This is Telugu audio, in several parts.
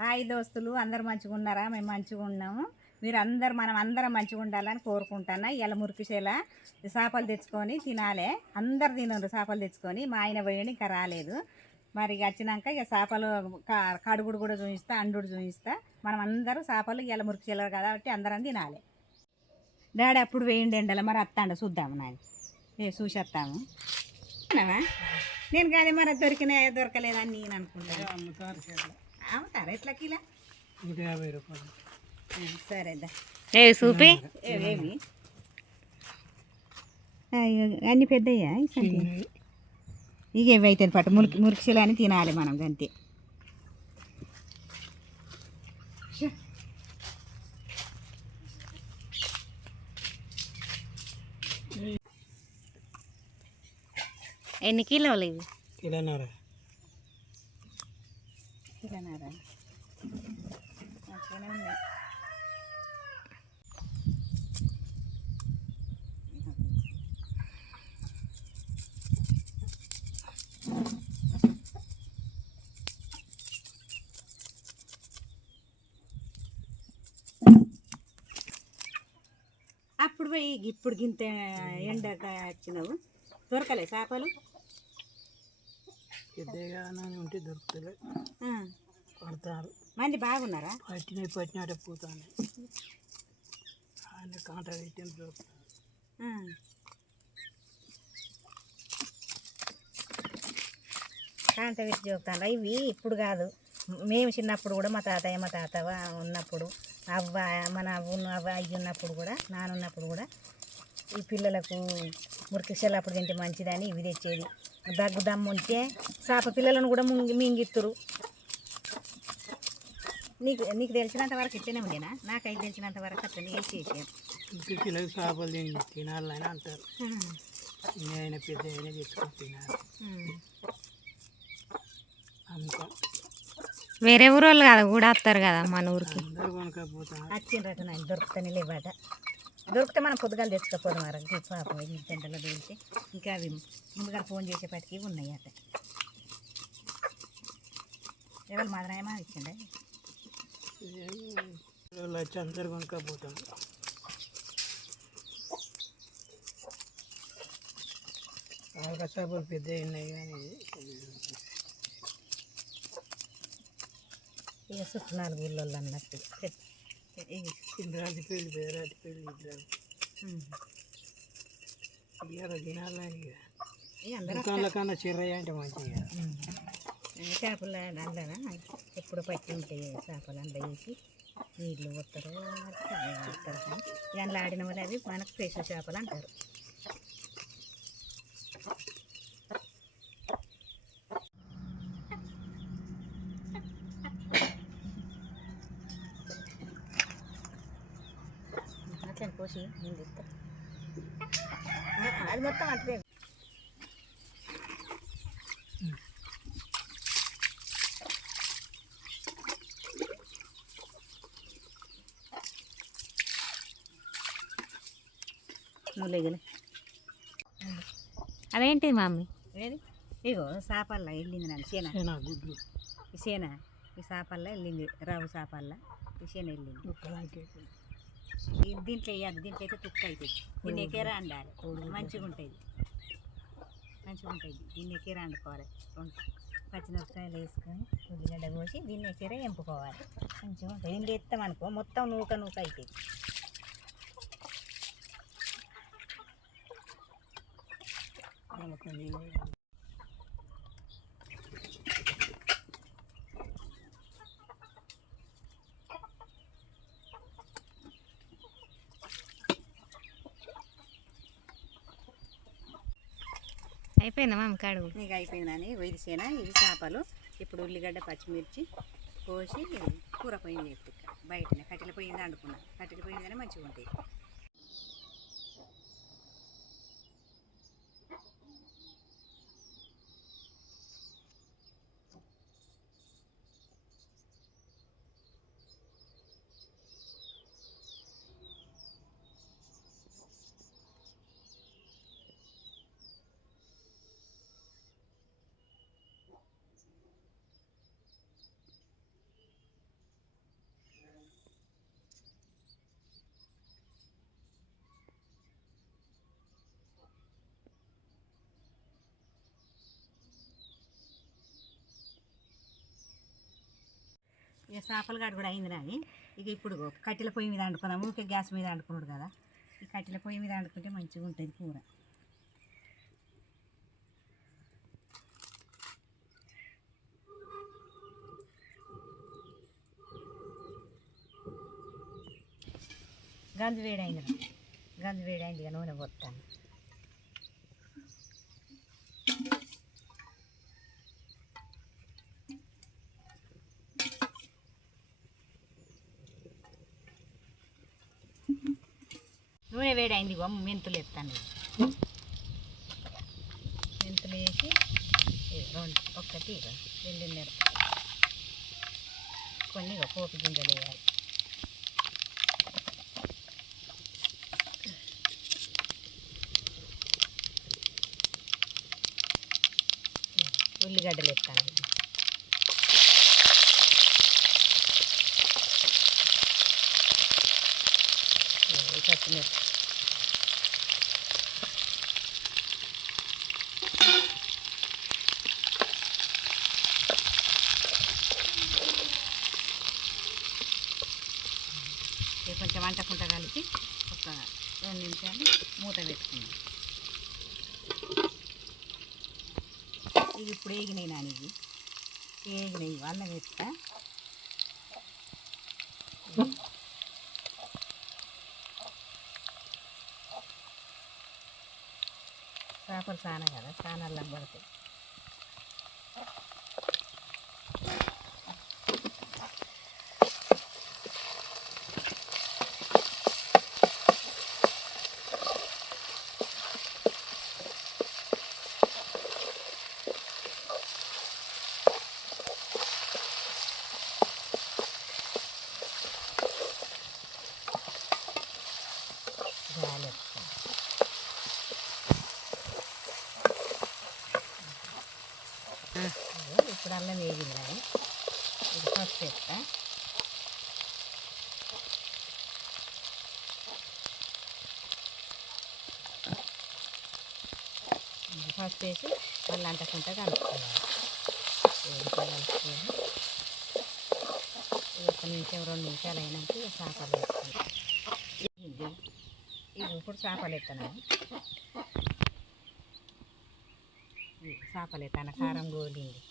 హాయ్ దోస్తులు అందరు మంచిగా ఉన్నారా? మేము మంచిగా ఉన్నాము. మీరు అందరు మనం అందరం మంచిగా ఉండాలని కోరుకుంటున్నా ఇలా మురికిసేల చేపలు తెచ్చుకొని తినాలి. అందరు తినరు చేపలు తెచ్చుకొని. మా ఆయన పోయండి ఇంకా రాలేదు. మరి ఇక వచ్చినాక ఇక చేపలు కడుగుడు కూడా చూపిస్తా అండుడు చూపిస్తా. మనం అందరూ చేపలు ఇలా మురికిసేల కాబట్టి అందరం తినాలి. డాడీ అప్పుడు వేయండి ఎండల. మరి అత్తాండ చూద్దాము నాది. ఏ చూసి వస్తాము. నేను కానీ మరి దొరికినాయా దొరకలేదని నేను అనుకుంటాను. అమ్ముతారు ఎట్లా కిలా? నూట యాభై రూపాయలు. సరేదా ఏ చూపి ఏమి అన్ని పెద్దయ్యా. ఇక అయితే పట్టు? మురికి మురికిసలు అని తినాలి మనం అంతే ఎన్ని కిలోలు ఇవి? కిలోన్నర. మంచిగానే అప్పుడు పోయి ఇప్పుడు గింత ఎండ వచ్చినావు? దొరకలే చేపలు? పెద్దగా ఉంటే దొరుకుతలే. పడతారు. మంది బాగున్నారా? పట్టినవి పట్టినట్టే పోతాను ఆయన కాంట పెట్టిన. కాంత పెట్టి చెబుతాను ఇవి ఇప్పుడు కాదు. మేము చిన్నప్పుడు కూడా మా తాతయ్య మా తాతవ ఉన్నప్పుడు అవ్వ మన అవ్వ ఉన్న- అవ్వ అయ్యి ఉన్నప్పుడు కూడా నానున్నప్పుడు కూడా ఈ పిల్లలకు మురికిసెలు అప్పుడు తింటే మంచిదని ఇవి తెచ్చేది. దగ్గు దమ్ము ఉంటే చేప పిల్లలను కూడా ముంగి మింగిత్తురు. నీకు నీకు తెలిసినంత వరకు ఇట్లనే ఉండేనా? నాకైతే తెలిసినంత వరకు అట్లనే ఇంకా కిలో చేపలు తిని తినాలని అంటారు. అయినా పెద్ద అయినా తినాలి. అమ్ముతాం వేరే ఊరు వాళ్ళు కదా కూడా వస్తారు కదా మన ఊరికి. అందరూ కొనకపోతాం వచ్చిండ్రట నేను దొరుకుతానే లేవాట. దొరికితే మనం పొద్దుగాలు తెచ్చుకోపోదాం మరి ఈ పాపం ఈ గంటలో దొరికి ఇంకా అవి ముందుగా ఫోన్ చేసేపటికి ఉన్నాయి అట ఎవరు మాదరాయమా ఇచ్చిండే అందరు కొనకపోతాం ఆల్క చేపలు పెద్ద ఉన్నాయి కానీ ఇక ఊళ్ళో అన్నట్టు. ఇంద్రాది పెళ్ళి బేరాది పెళ్ళి ఇద్దరు. ఇక అందరూ దుకాణాల కన్నా చిర్రయ్య అంటే మంచిగా చేపలు అందులోనా ఎప్పుడు పట్టి ఉంటాయి చేపలు అందులో వేసి నీళ్ళు వస్తారు వస్తారు అందులో ఆడిన వాళ్ళు అవి మనకు ఫ్రెష్ చేపలు అంటారు అట్లా కోసి నేను చెప్తా అట్లే. నువ్వులేగలే అదేంటి మమ్మీ ఏది? ఇగో చేపల్ల వెళ్ళింది నన్ను సేన ఏనా గుడ్లు ఈ సేన ఈ చేపల్ల వెళ్ళింది రావు చేపల్ల ఈ సేన వెళ్ళింది. దీంట్లో వేయద్దు దీంట్లో అయితే తుక్క అవుతుంది దీన్ని ఎకేరా అండాలి. మంచిగా ఉంటుంది. మంచిగా ఉంటుంది. దీన్ని ఎకేరా అండుకోవాలి రెండు పచ్చిమిరపకాయలు వేసుకొని ఉల్లిగడ్డ కోసి దీన్ని ఎకేరా ఎంపుకోవాలి. మంచిగా ఉంటుంది. దీన్ని ఎత్తాం అనుకో మొత్తం నూక నూక అవుతుంది అయిపోయిందా మమ్మీ కాడు? నీకు అయిపోయిందని ఇది సేన ఇవి చేపలు ఇప్పుడు ఉల్లిగడ్డ పచ్చిమిర్చి కోసి కూర పోయింది ఎత్తి బయటనే కట్టెల పోయింది వండుకున్నాను కట్టెల పోయిందనే మంచిగా ఉంటాయి ఇక చేపల కాడ కూడా అయింది నాని ఇక ఇప్పుడు కట్టెల పొయ్యి మీద వండుకున్నాము ఇక గ్యాస్ మీద వండుకున్నాడు కదా. ఈ కట్టెల పొయ్యి మీద వండుకుంటే మంచిగా ఉంటుంది కూర. గంజు వేడైంది గంజు వేడైంది ఇక నూనె పోతాను నూనె వేడైంది ఇగో మెంతులు ఎత్తాను మెంతులు వేసి రెండు ఒక్కటి ఇగో రెండున్నర. కొన్ని ఇగో పోపు గింజలు వేయాలి. ఉల్లిగడ్డలు ఎత్తాను పచ్చిమిర్చి ఇది కొంచెం వంటకుంట కలిపి ఒక రెండు నిమిషాలు మూత పెట్టుకుందాం. ఇది ఇప్పుడు వేగినాయి నాని ఇవి. వేగినాయి అన్నం వేస్తా. చేపలు సాన కదా సానల్లం పడతాయి జాలి ఇప్పుడు అల్లం వేగింది నాని ఇది ఫస్ట్ వేస్తా ఇది ఫస్ట్ వేసి మళ్ళీ అంటకుండా కలుపుకోవాలి కలుపుకొని ఒక నిమిషం రెండు నిమిషాలు అయినాక చేపలు వేస్తాను ఇది ఇప్పుడు చేపలు ఎత్తాను చేపలు ఎత్తాను కారం గోలింది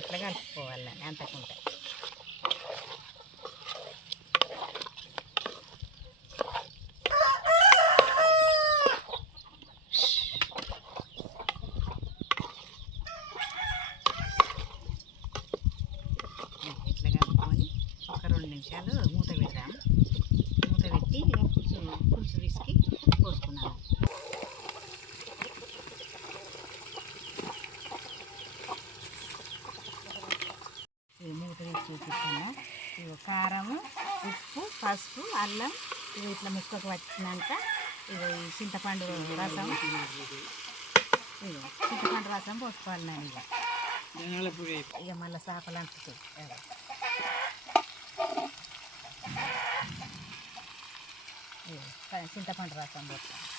ఇట్లా కలుపుకోవాలి అంతకుంటే ఇట్లా కలుపుకొని ఒక రెండు నిమిషాలు మూత పెడదాం మూత పెట్టి ఇక పులుసు పులుసు విసికి పోసుకున్నాను ఈ మూత తీసి చూపిస్తాను ఇగో కారము ఉప్పు పసుపు అల్లం ఇవి ఇట్లా ముక్కకు వచ్చినాక ఈ చింతపండు రసం. చింతపండు రసం పోసుకోవాలి నేను ఇక. ఇక మళ్ళీ చేపలు అంటుతుంది చింతపండు రసం పోస్తాను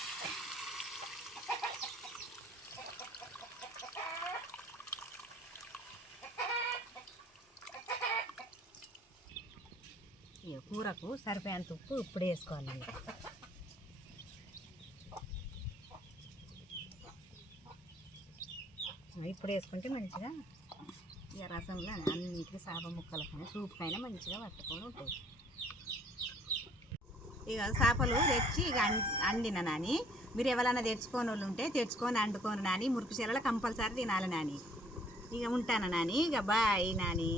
కూరకు సరిపోయేంత ఉప్పు ఇప్పుడు వేసుకోవాలండి ఇప్పుడు వేసుకుంటే మంచిగా ఇక రసంలో అన్నింటికి చేప ముక్కలకైనా సూపుకైనా మంచిగా పట్టుకొని ఉంటుంది. ఇక చేపలు తెచ్చి ఇక అండిన నాని. మీరు ఎవరైనా తెచ్చుకోని వాళ్ళు ఉంటే తెచ్చుకొని అండుకోను నాని. మురికి చీరలు కంపల్సరీ తినాలి నాని. ఇక ఉంటాను నాని. ఇక బాయ్ నాని.